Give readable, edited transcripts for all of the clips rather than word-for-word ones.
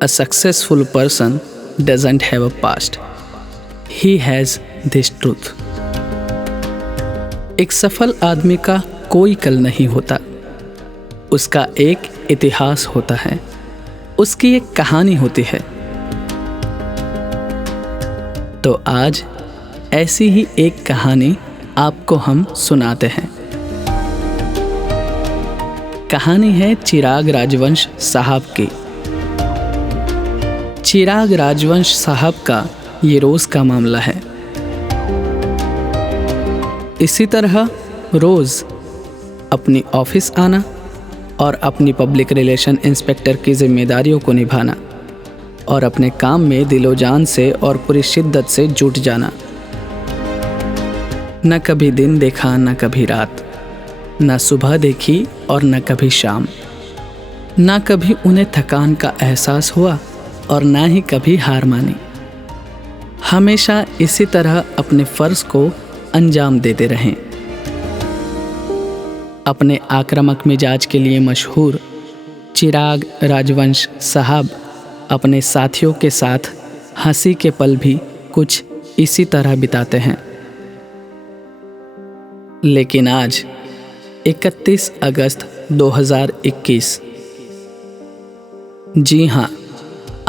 A successful person doesn't have a past. He has this truth. एक सफल आदमी का कोई कल नहीं होता, उसका एक इतिहास होता है, उसकी एक कहानी होती है। तो आज ऐसी ही एक कहानी आपको हम सुनाते हैं। कहानी है चिराग राजवंश साहब की। चिराग राजवंश साहब का ये रोज़ का मामला है। इसी तरह रोज़ अपनी ऑफिस आना और अपनी पब्लिक रिलेशन इंस्पेक्टर की जिम्मेदारियों को निभाना और अपने काम में दिलो जान से और पूरी शिद्दत से जुट जाना। न कभी दिन देखा न कभी रात, न सुबह देखी और न कभी शाम। न कभी उन्हें थकान का एहसास हुआ और ना ही कभी हार मानी। हमेशा इसी तरह अपने फ़र्ज़ को अंजाम देते रहें। अपने आक्रामक मिजाज के लिए मशहूर चिराग राजवंश साहब अपने साथियों के साथ हंसी के पल भी कुछ इसी तरह बिताते हैं। लेकिन आज 31 अगस्त 2021, जी हाँ,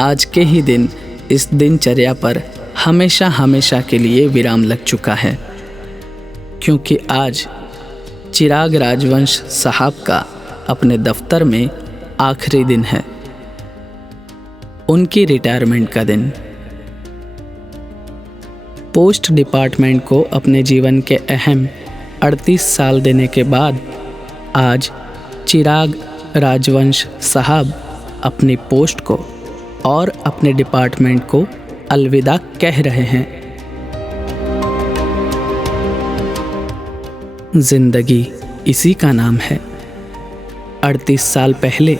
आज के ही दिन इस दिनचर्या पर हमेशा हमेशा के लिए विराम लग चुका है, क्योंकि आज चिराग राजवंश साहब का अपने दफ्तर में आखिरी दिन है, उनकी रिटायरमेंट का दिन। पोस्ट डिपार्टमेंट को अपने जीवन के अहम 38 साल देने के बाद आज चिराग राजवंश साहब अपनी पोस्ट को और अपने डिपार्टमेंट को अलविदा कह रहे हैं। जिंदगी इसी का नाम है। 38 साल पहले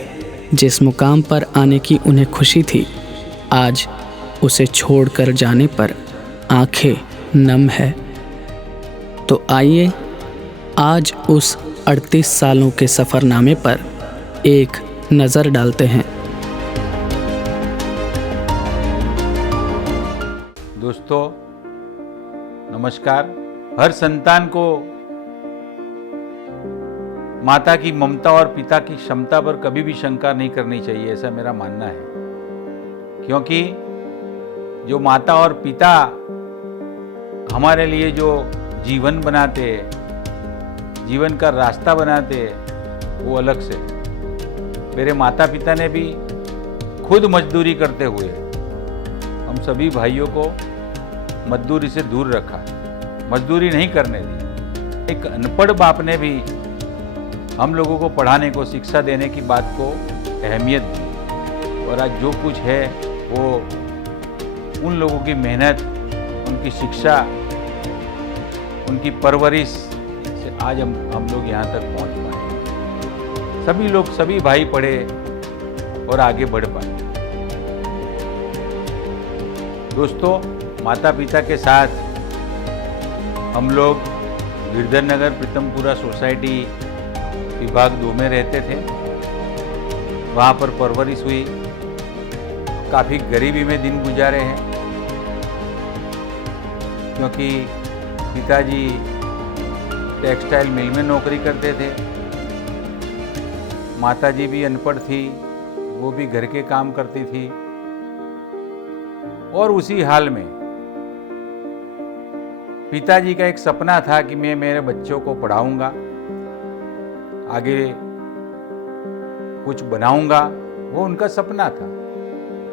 जिस मुकाम पर आने की उन्हें खुशी थी, आज उसे छोड़कर जाने पर आंखें नम है। तो आइए आज उस 38 सालों के सफ़रनामे पर एक नज़र डालते हैं। दोस्तों नमस्कार। हर संतान को माता की ममता और पिता की क्षमता पर कभी भी शंका नहीं करनी चाहिए, ऐसा मेरा मानना है। क्योंकि जो माता और पिता हमारे लिए जो जीवन बनाते हैं, जीवन का रास्ता बनाते हैं, वो अलग से। मेरे माता पिता ने भी खुद मजदूरी करते हुए हम सभी भाइयों को मजदूरी से दूर रखा, मजदूरी नहीं करने दी। एक अनपढ़ बाप ने भी हम लोगों को पढ़ाने को, शिक्षा देने की बात को अहमियत दी। और आज जो कुछ है वो उन लोगों की मेहनत, उनकी शिक्षा, उनकी परवरिश से आज हम लोग यहाँ तक पहुँच पाए। सभी लोग, सभी भाई पढ़े और आगे बढ़ पाए। दोस्तों, माता पिता के साथ हम लोग गिरधर नगर प्रीतमपुरा सोसाइटी विभाग 2 में रहते थे। वहाँ पर परवरिश हुई। काफ़ी गरीबी में दिन गुजारे हैं, क्योंकि पिताजी टेक्सटाइल मिल में नौकरी करते थे। माताजी भी अनपढ़ थी, वो भी घर के काम करती थी। और उसी हाल में पिताजी का एक सपना था कि मैं मेरे बच्चों को पढ़ाऊंगा, आगे कुछ बनाऊंगा, वो उनका सपना था।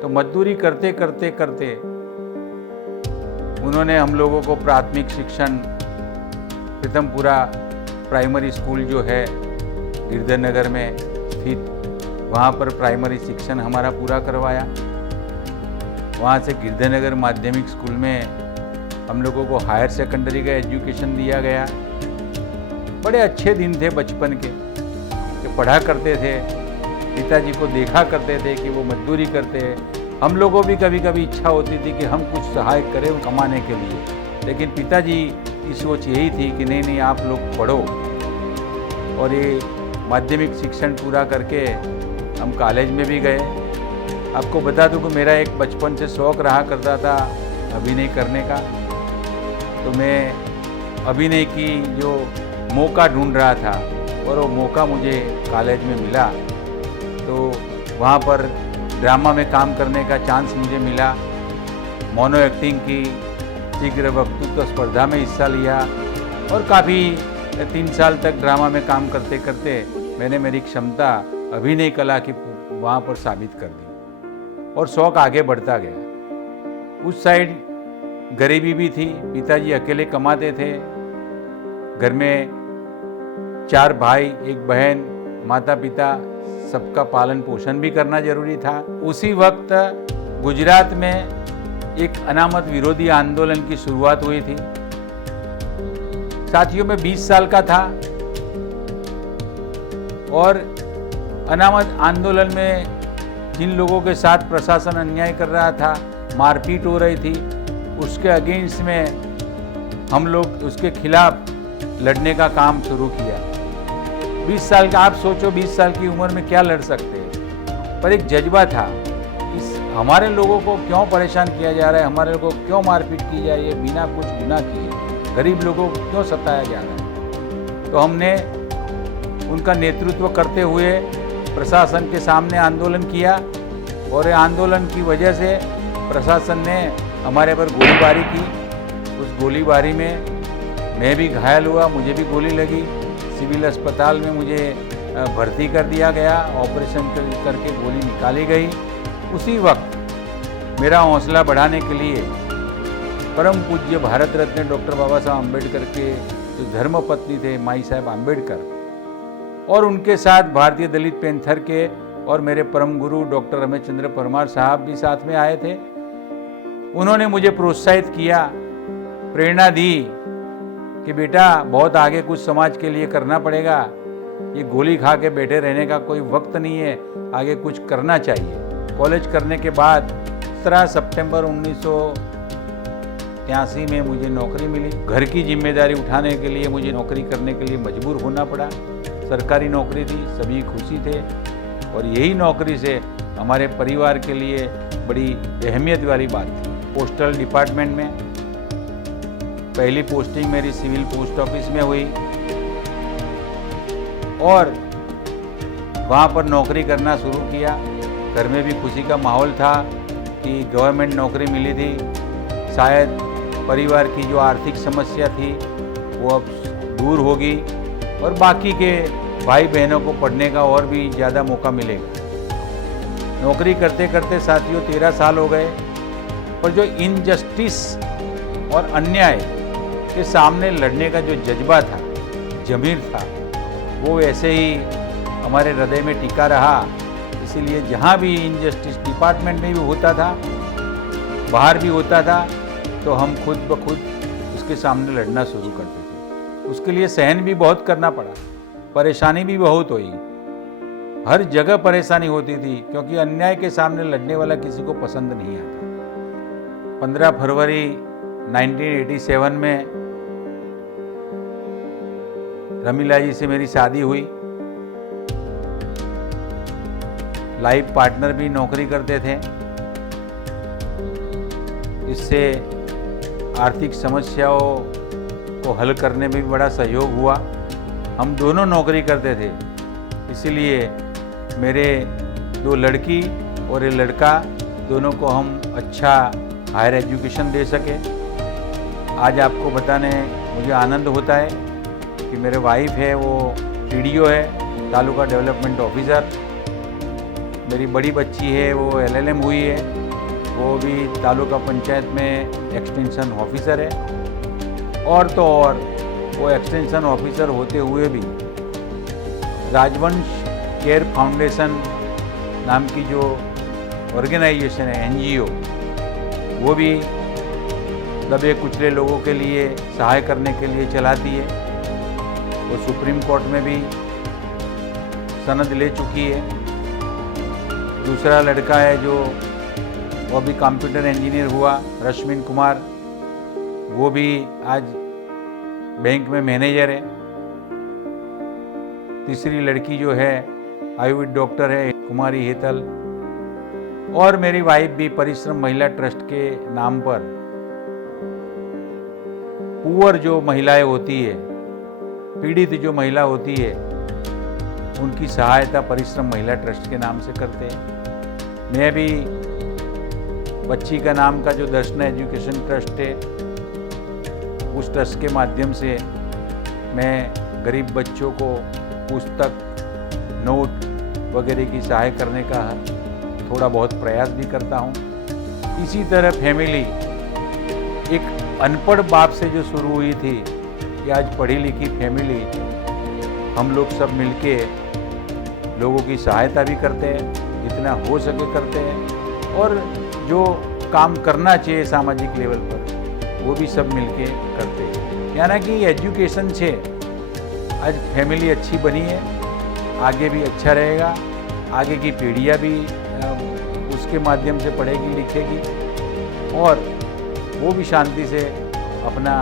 तो मजदूरी करते करते करते उन्होंने हम लोगों को प्राथमिक शिक्षण प्रीतमपुरा प्राइमरी स्कूल जो है गिरधर नगर में स्थित, वहाँ पर प्राइमरी शिक्षण हमारा पूरा करवाया। वहाँ से गिरधर नगर माध्यमिक स्कूल में हम लोगों को हायर सेकेंडरी का एजुकेशन दिया गया। बड़े अच्छे दिन थे बचपन के, जो पढ़ा करते थे, पिताजी को देखा करते थे कि वो मजदूरी करते हैं। हम लोगों भी कभी कभी इच्छा होती थी कि हम कुछ सहाय करें कमाने के लिए, लेकिन पिताजी की सोच यही थी कि नहीं नहीं, आप लोग पढ़ो। और ये माध्यमिक शिक्षण पूरा करके हम कॉलेज में भी गए। आपको बता दूं कि मेरा एक बचपन से शौक़ रहा करता था अभिनय करने का। तो मैं अभिनय की जो मौका ढूंढ रहा था और वो मौका मुझे कॉलेज में मिला। तो वहाँ पर ड्रामा में काम करने का चांस मुझे मिला। मोनो एक्टिंग की शीघ्र वक्तृत्व स्पर्धा में हिस्सा लिया और काफ़ी 3 साल तक ड्रामा में काम करते करते मैंने मेरी क्षमता अभिनय कला की वहाँ पर साबित कर दी और शौक़ आगे बढ़ता गया। उस साइड गरीबी भी थी, पिताजी अकेले कमाते थे, घर में 4 भाई 1 बहन, माता पिता सबका पालन पोषण भी करना जरूरी था। उसी वक्त गुजरात में एक अनामत विरोधी आंदोलन की शुरुआत हुई थी। साथियों मैं 20 साल का था और अनामत आंदोलन में जिन लोगों के साथ प्रशासन अन्याय कर रहा था, मारपीट हो रही थी, उसके अगेंस्ट में हम लोग उसके खिलाफ लड़ने का काम शुरू किया। 20 साल का, आप सोचो 20 साल की उम्र में क्या लड़ सकते हैं, पर एक जज्बा था। हमारे लोगों को क्यों परेशान किया जा रहा है, हमारे लोगों को क्यों मारपीट की जा रही है बिना कुछ गुनाह किए, गरीब लोगों को क्यों सताया जा रहा है। तो हमने उनका नेतृत्व करते हुए प्रशासन के सामने आंदोलन किया और ये आंदोलन की वजह से प्रशासन ने हमारे पर गोलीबारी की। उस गोलीबारी में मैं भी घायल हुआ, मुझे भी गोली लगी। सिविल अस्पताल में मुझे भर्ती कर दिया गया, ऑपरेशन करके गोली निकाली गई। उसी वक्त मेरा हौसला बढ़ाने के लिए परम पूज्य भारत रत्न डॉक्टर बाबा साहब अम्बेडकर के जो धर्मपत्नी थे माई साहब अम्बेडकर और उनके साथ भारतीय दलित पैंथर के और मेरे परम गुरु डॉक्टर रमेश चंद्र परमार साहब भी साथ में आए थे। उन्होंने मुझे प्रोत्साहित किया, प्रेरणा दी कि बेटा बहुत आगे कुछ समाज के लिए करना पड़ेगा, ये गोली खा के बैठे रहने का कोई वक्त नहीं है, आगे कुछ करना चाहिए। कॉलेज करने के बाद 17 सितंबर 1983 में मुझे नौकरी मिली। घर की जिम्मेदारी उठाने के लिए मुझे नौकरी करने के लिए मजबूर होना पड़ा। सरकारी नौकरी थी, सभी खुशी थे और यही नौकरी से हमारे परिवार के लिए बड़ी अहमियत वाली बात थी। पोस्टल डिपार्टमेंट में पहली पोस्टिंग मेरी सिविल पोस्ट ऑफिस में हुई और वहाँ पर नौकरी करना शुरू किया। घर में भी खुशी का माहौल था कि गवर्नमेंट नौकरी मिली थी। शायद परिवार की जो आर्थिक समस्या थी वो अब दूर होगी और बाकी के भाई बहनों को पढ़ने का और भी ज़्यादा मौका मिलेगा। नौकरी करते करते साथियों 13 साल हो गए और जो इनजस्टिस और अन्याय के सामने लड़ने का जो जज्बा था, ज़मीर था, वो वैसे ही हमारे हृदय में टिका रहा। इसीलिए जहाँ भी इनजस्टिस डिपार्टमेंट में भी होता था, बाहर भी होता था, तो हम खुद ब खुद उसके सामने लड़ना शुरू करते थे। उसके लिए सहन भी बहुत करना पड़ा, परेशानी भी बहुत हुई, हर जगह परेशानी होती थी क्योंकि अन्याय के सामने लड़ने वाला किसी को पसंद नहीं आता। 15 फरवरी 1987 में रमीला जी से मेरी शादी हुई। लाइफ पार्टनर भी नौकरी करते थे। इससे आर्थिक समस्याओं को हल करने में भी बड़ा सहयोग हुआ। हम दोनों नौकरी करते थे, इसीलिए मेरे 2 लड़की और एक लड़का दोनों को हम अच्छा हायर एजुकेशन दे सके। आज आपको बताने मुझे आनंद होता है कि मेरे वाइफ है वो टीडीओ है, तालुका डेवलपमेंट ऑफिसर। मेरी बड़ी बच्ची है वो एलएलएम हुई है, वो भी तालुका पंचायत में एक्सटेंशन ऑफिसर है। और तो और वो एक्सटेंशन ऑफिसर होते हुए भी राजवंश केयर फाउंडेशन नाम की जो ऑर्गेनाइजेशन है, एनजीओ, वो भी दबे कुचले लोगों के लिए सहाय करने के लिए चलाती है। वो सुप्रीम कोर्ट में भी सनद ले चुकी है। दूसरा लड़का है जो वो भी कंप्यूटर इंजीनियर हुआ, रश्मिन कुमार, वो भी आज बैंक में मैनेजर है। तीसरी लड़की जो है आयुर्वेद डॉक्टर है, कुमारी हेतल। और मेरी वाइफ भी परिश्रम महिला ट्रस्ट के नाम पर पुअर जो महिलाएं होती है, पीड़ित जो महिला होती है, उनकी सहायता परिश्रम महिला ट्रस्ट के नाम से करते हैं। मैं भी बच्ची का नाम का जो दर्शन एजुकेशन ट्रस्ट है, उस ट्रस्ट के माध्यम से मैं गरीब बच्चों को पुस्तक, नोट वगैरह की सहाय करने का थोड़ा बहुत प्रयास भी करता हूँ। इसी तरह फैमिली एक अनपढ़ बाप से जो शुरू हुई थी कि आज पढ़ी लिखी फैमिली हम लोग सब मिलके लोगों की सहायता भी करते हैं, जितना हो सके करते हैं, और जो काम करना चाहिए सामाजिक लेवल पर वो भी सब मिलके करते हैं। यानी कि एजुकेशन से आज फैमिली अच्छी बनी है, आगे भी अच्छा रहेगा, आगे की पीढ़ियाँ भी उसके माध्यम से पढ़ेगी लिखेगी और वो भी शांति से अपना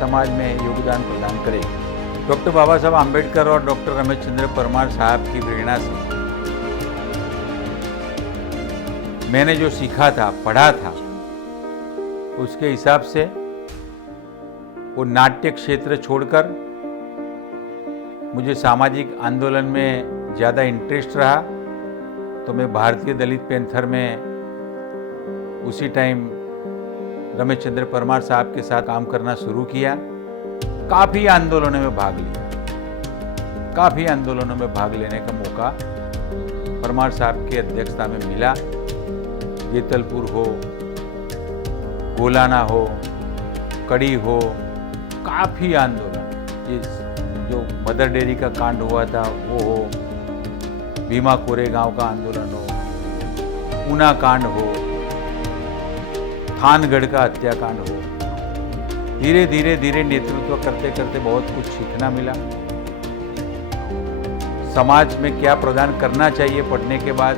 समाज में योगदान प्रदान करेगी। डॉक्टर बाबा साहब आम्बेडकर और डॉक्टर रमेश चंद्र परमार साहब की प्रेरणा से मैंने जो सीखा था, पढ़ा था, उसके हिसाब से वो नाट्य क्षेत्र छोड़कर मुझे सामाजिक आंदोलन में ज़्यादा इंटरेस्ट रहा, तो मैं भारतीय दलित पैंथर में उसी टाइम रमेश चंद्र परमार साहब के साथ काम करना शुरू किया। काफ़ी आंदोलनों में भाग लिया, काफ़ी आंदोलनों में भाग लेने का मौका परमार साहब की अध्यक्षता में मिला। जेतलपुर हो, गोलाना हो, कड़ी हो, काफ़ी आंदोलन, इस जो मदर डेयरी का कांड हुआ था वो हो, भीमा कोरे गांव का आंदोलन हो, ऊना कांड हो, थानगढ़ का हत्याकांड हो, धीरे धीरे धीरे नेतृत्व करते करते बहुत कुछ सीखना मिला। समाज में क्या प्रदान करना चाहिए पढ़ने के बाद,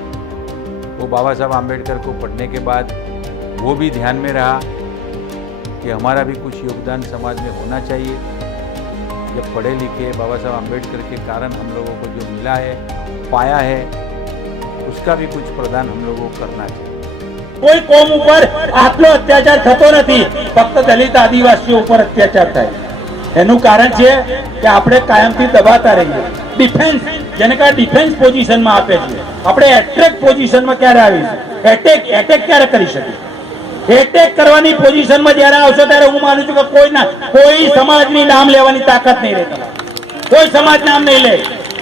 वो बाबा साहब आम्बेडकर को पढ़ने के बाद वो भी ध्यान में रहा कि हमारा भी कुछ योगदान समाज में होना चाहिए। जब पढ़े लिखे बाबा साहब आम्बेडकर के कारण हम लोगों को जो मिला है, पाया है, उसका भी कुछ प्रदान हम लोगों को करना चाहिए। કોઈ કોમ ઉપર આટલો અત્યાચાર થતો નથી, ફક્ત દલિત આદિવાસીઓ ઉપર અત્યાચાર થાય। એનું કારણ છે કે આપણે કાયમથી દબાતા રહીએ। ડિફેન્સ જેને કા ડિફેન્સ પોઝિશનમાં આપે છે, આપણે એટેક પોઝિશનમાં ક્યારે આવીશું? એટેક ક્યારે કરી શકીશું? એટેક કરવાની પોઝિશનમાં જ્યારે આવશો ત્યારે હું માનું છું કે કોઈ સમાજની નામ લેવાની તાકાત નહીં રહે। કોઈ સમાજ નામ નહીં લે।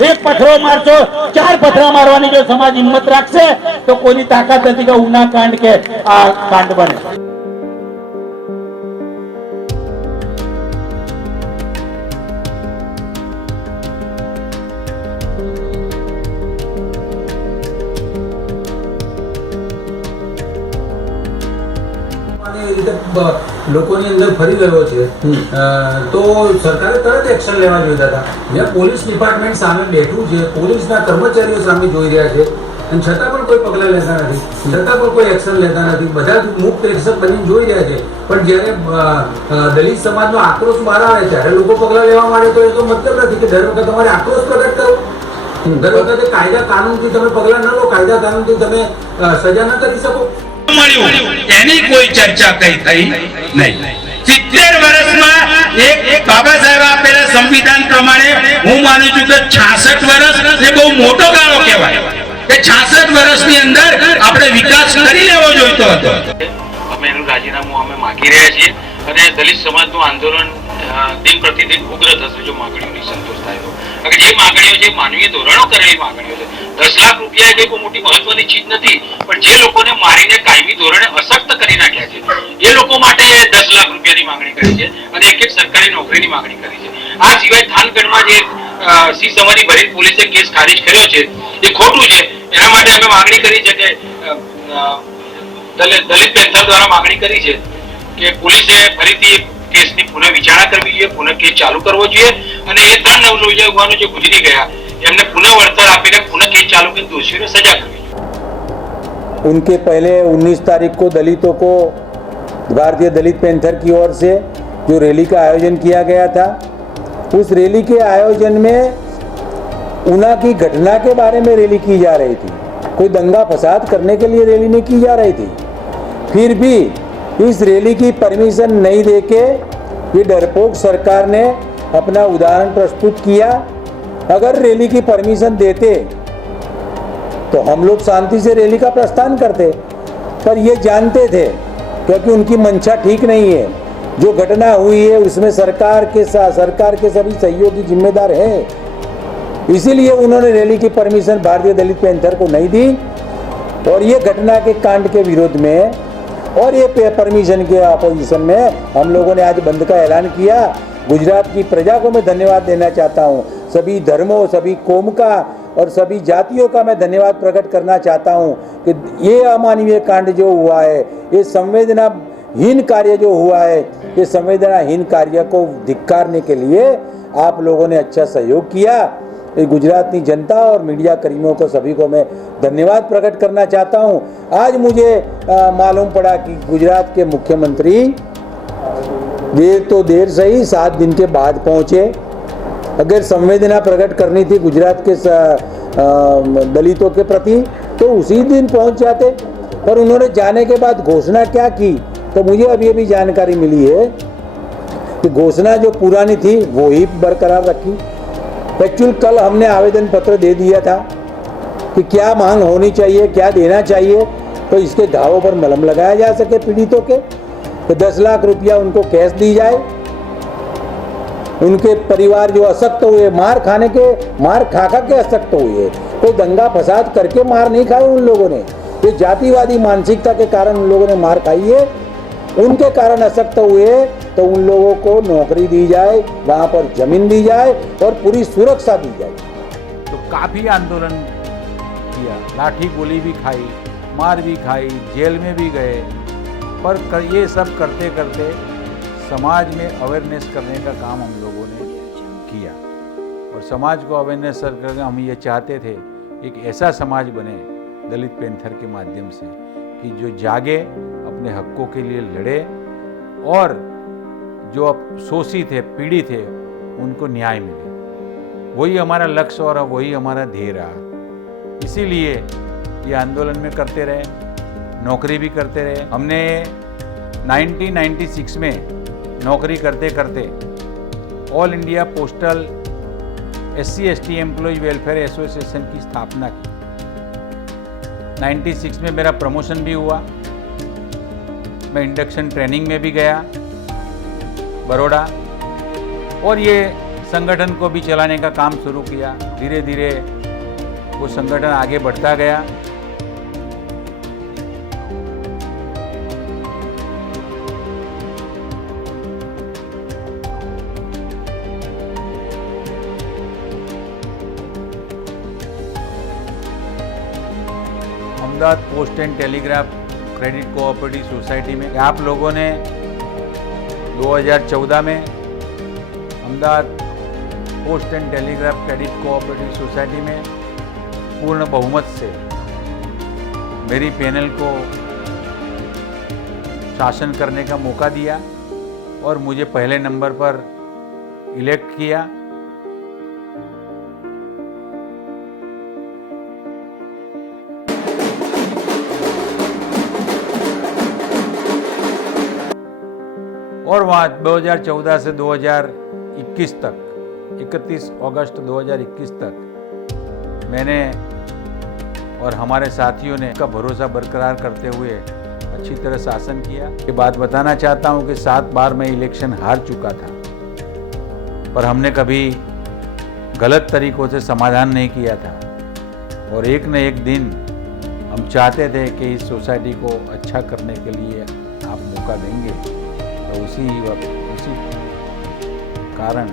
एक पथरो मारशो, 4 पथरा मारवानी जो समाज हिम्मत राखशे तो कोई ताकत नहीं कि ऊना कांड के आ कांड बने। લોકોની અંદર ફરી ગયો છે તો સરકારે તરત એક્શન લેવા જોઈતા હતા। જ્યાં પોલીસ ડિપાર્ટમેન્ટ સામે બેઠું છે, પોલીસના કર્મચારીઓ સામે જોઈ રહ્યા છે અને છતાં પણ કોઈ પગલાં લેતા નથી, છતાં પણ કોઈ એક્શન લેતા નથી। બધા મૂક પ્રેક્ષક બનીને જોઈ રહ્યા છે, પણ જ્યારે દલિત સમાજનો આક્રોશ બહાર આવે ત્યારે લોકો પગલાં લેવા માંડે તો એ તો મતલબ નથી કે દર વખતે તમારે આક્રોશ પ્રગટ કરો। દર વખતે કાયદા કાનૂનથી તમે પગલાં ન લો, કાયદા કાનૂનથી તમે સજા ન કરી શકો। એની કોઈ ચર્ચા કઈ થઈ નહીં। 70 વર્ષમાં એક બાબા સાહેબ આપેલા સંવિધાન પ્રમાણે હું માનું છું કે 66 વર્ષ એ બહુ મોટો ગાળો કહેવાય કે 66 વર્ષની અંદર આપણે વિકાસ કરી લેવો જોઈતો હતો। અમે એનું રાજીનામું અમે માગી રહ્યા છીએ અને દલિત સમાજનું આંદોલન દિન પ્રતિદિન ઉગ્ર થશે જો માગણીઓની સંતોષ થાય તો। કારણ કે જે માગણીઓ છે માનવીય ધોરણો કરેલી માગણીઓ છે। 10 લાખ રૂપિયા એ કોઈ મોટી મહત્વની ચીજ નથી, પણ જે લોકોને મારીને કાયમી ધોરણે અશક્ત કરી નાખ્યા છે એ લોકો માટે 10 લાખ રૂપિયાની માગણી કરી છે અને એક સરકારી નોકરીની માગણી કરી છે। આ સિવાય થાનગઢમાં જે સી સવારી ભરીને પોલીસે કેસ ખારીજ કર્યો છે એ ખોટું છે। એના માટે અમે માગણી કરી છે કે દલિત પેન્થર દ્વારા માગણી કરી છે કે પોલીસે ફરીથી કેસની પુનઃ વિચારણા કરવી જોઈએ, પુનઃ કેસ ચાલુ કરવો જોઈએ અને એ 3 નવયુવાનો યુવાનો જે ગુજરી ગયા એમને પુનઃ વળતર આપીને પુનઃ કેસ चालू कर दोषियों सजा करनी। उनके पहले 19 तारीख को दलितों को भारतीय दलित पैंथर की ओर से जो रैली का आयोजन किया गया था, उस रैली के आयोजन में ऊना की घटना के बारे में रैली की जा रही थी। कोई दंगा फसाद करने के लिए रैली नहीं की जा रही थी। फिर भी इस रैली की परमिशन नहीं देके ये डरपोक सरकार ने अपना उदाहरण प्रस्तुत किया। अगर रैली की परमिशन देते तो हम लोग शांति से रैली का प्रस्थान करते, पर ये जानते थे क्योंकि उनकी मंशा ठीक नहीं है। जो घटना हुई है उसमें सरकार के सभी सहयोगी जिम्मेदार हैं, इसीलिए उन्होंने रैली की परमिशन भारतीय दलित पैंथर को नहीं दी। और ये घटना के कांड के विरोध में और ये परमिशन के अपोजिशन में हम लोगों ने आज बंद का ऐलान किया। गुजरात की प्रजा को मैं धन्यवाद देना चाहता हूँ, सभी धर्मों, सभी कौम का और सभी जातियों का मैं धन्यवाद प्रकट करना चाहता हूँ कि ये अमानवीय कांड जो हुआ है, ये संवेदनाहीन कार्य जो हुआ है, ये संवेदनाहीन कार्य को धिक्कारने के लिए आप लोगों ने अच्छा सहयोग किया। गुजरात की जनता और मीडिया कर्मियों को सभी को मैं धन्यवाद प्रकट करना चाहता हूँ। आज मुझे मालूम पड़ा कि गुजरात के मुख्यमंत्री देर सही 7 दिन के बाद पहुँचे। अगर संवेदना प्रकट करनी थी गुजरात के दलितों के प्रति तो उसी दिन पहुँच जाते, पर उन्होंने जाने के बाद घोषणा क्या की, तो मुझे अभी जानकारी मिली है कि घोषणा जो पुरानी थी वो ही बरकरार रखी। एक्चुअल कल हमने आवेदन पत्र दे दिया था कि क्या मांग होनी चाहिए, क्या देना चाहिए, तो इसके घावों पर मलहम लगाया जा सके पीड़ितों के, तो 10 लाख रुपया उनको कैश दी जाए। उनके परिवार जो असक्त हुए, मार खा के असक्त हुए, कोई दंगा फसाद करके मार नहीं खाए उन लोगों ने, ये जातिवादी मानसिकता के कारण उन लोगों ने मार खाई है। उनके कारण असक्त हुए तो उन लोगों को नौकरी दी जाए, वहाँ पर जमीन दी जाए और पूरी सुरक्षा दी जाए। तो काफ़ी आंदोलन किया, लाठी गोली भी खाई, मार भी खाई, जेल में भी गए, पर ये सब करते करते समाज में अवेयरनेस करने का काम हम लोगों ने किया। और समाज को अवेयरनेस करके हम ये चाहते थे एक ऐसा समाज बने दलित पैंथर के माध्यम से कि जो जागे, अपने हकों के लिए लड़े और जो अब शोषित है, पीड़ित है, उनको न्याय मिले। वही हमारा लक्ष्य और वही हमारा ध्येय रहा। इसीलिए ये आंदोलन में करते रहे, नौकरी भी करते रहे। हमने 1996 में नौकरी करते करते all India postal SC/ST employees welfare association की स्थापना की। 96 में मेरा प्रमोशन भी हुआ, मैं इंडक्शन ट्रेनिंग में भी गया बड़ौदा, और ये संगठन को भी चलाने का काम शुरू किया। धीरे धीरे वो संगठन आगे बढ़ता गया। Ahmedabad post and telegraph credit cooperative society में आप लोगों ने 2014 में Ahmedabad post and telegraph credit cooperative society में पूर्ण बहुमत से मेरी पैनल को शासन करने का मौका दिया और मुझे पहले नंबर पर इलेक्ट किया। और वहाँ 2014 से 2021 तक, 31 अगस्त 2021 तक मैंने और हमारे साथियों ने का भरोसा बरकरार करते हुए अच्छी तरह शासन किया। ये बात बताना चाहता हूँ कि 7 बार मैं इलेक्शन हार चुका था, पर हमने कभी गलत तरीकों से समाधान नहीं किया था और एक न एक दिन हम चाहते थे कि इस सोसाइटी को अच्छा करने के लिए आप मौका देंगे। तो उसी कारण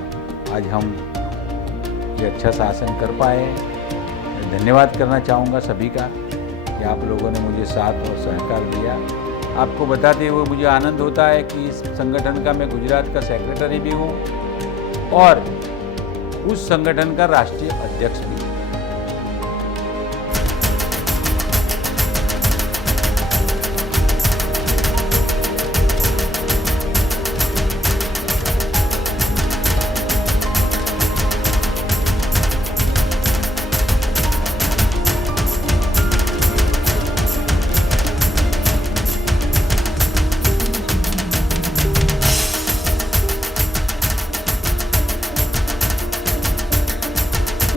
आज हम ये अच्छा शासन कर पाए। मैं धन्यवाद करना चाहूँगा सभी का कि आप लोगों ने मुझे साथ और सहकार दिया। आपको बताते हुए मुझे आनंद होता है कि इस संगठन का मैं गुजरात का सेक्रेटरी भी हूँ और उस संगठन का राष्ट्रीय अध्यक्ष भी हूँ।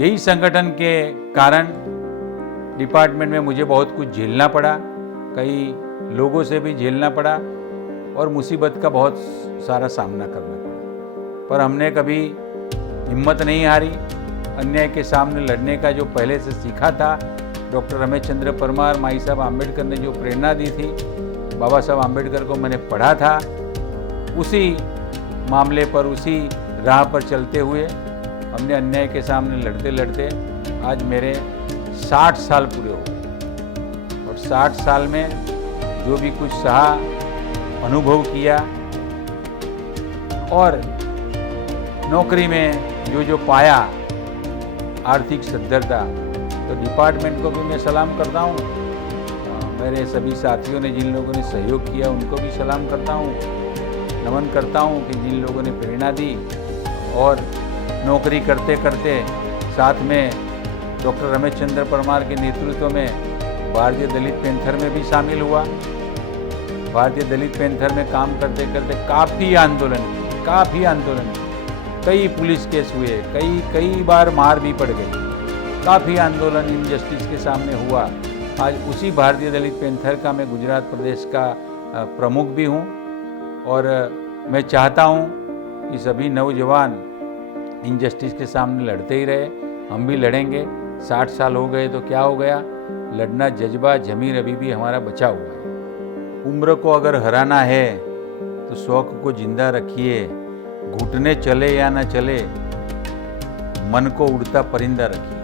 यही संगठन के कारण डिपार्टमेंट में मुझे बहुत कुछ झेलना पड़ा, कई लोगों से भी झेलना पड़ा और मुसीबत का बहुत सारा सामना करना पड़ा, पर हमने कभी हिम्मत नहीं हारी। अन्याय के सामने लड़ने का जो पहले से सीखा था, डॉक्टर रमेश चंद्र परमार, माई साहब आम्बेडकर ने जो प्रेरणा दी थी, बाबा साहब आम्बेडकर को मैंने पढ़ा था, उसी मामले पर, उसी राह पर चलते हुए हमने अन्याय के सामने लड़ते लड़ते आज मेरे 60 साल पूरे हो गए और 60 साल में जो भी कुछ सहा, अनुभव किया और नौकरी में जो पाया, आर्थिक सद्धरता, तो डिपार्टमेंट को भी मैं सलाम करता हूँ। मेरे सभी साथियों ने, जिन लोगों ने सहयोग किया, उनको भी सलाम करता हूँ, नमन करता हूँ कि जिन लोगों ने प्रेरणा दी और नौकरी करते करते साथ में डॉक्टर रमेश चंद्र परमार के नेतृत्व में भारतीय दलित पैंथर में भी शामिल हुआ। भारतीय दलित पैंथर में काम करते करते काफ़ी आंदोलन, कई पुलिस केस हुए, कई बार मार भी पड़ गई, काफ़ी आंदोलन इनजस्टिस के सामने हुआ। आज उसी भारतीय दलित पैंथर का मैं गुजरात प्रदेश का प्रमुख भी हूँ और मैं चाहता हूँ कि सभी नौजवान इनजस्टिस के सामने लड़ते ही रहे, हम भी लड़ेंगे। 60 साल हो गए तो क्या हो गया, लड़ना जज्बा ज़मीर अभी भी हमारा बचा हुआ है। उम्र को अगर हराना है तो शौक को जिंदा रखिए, घुटने चले या ना चले, मन को उड़ता परिंदा रखिए।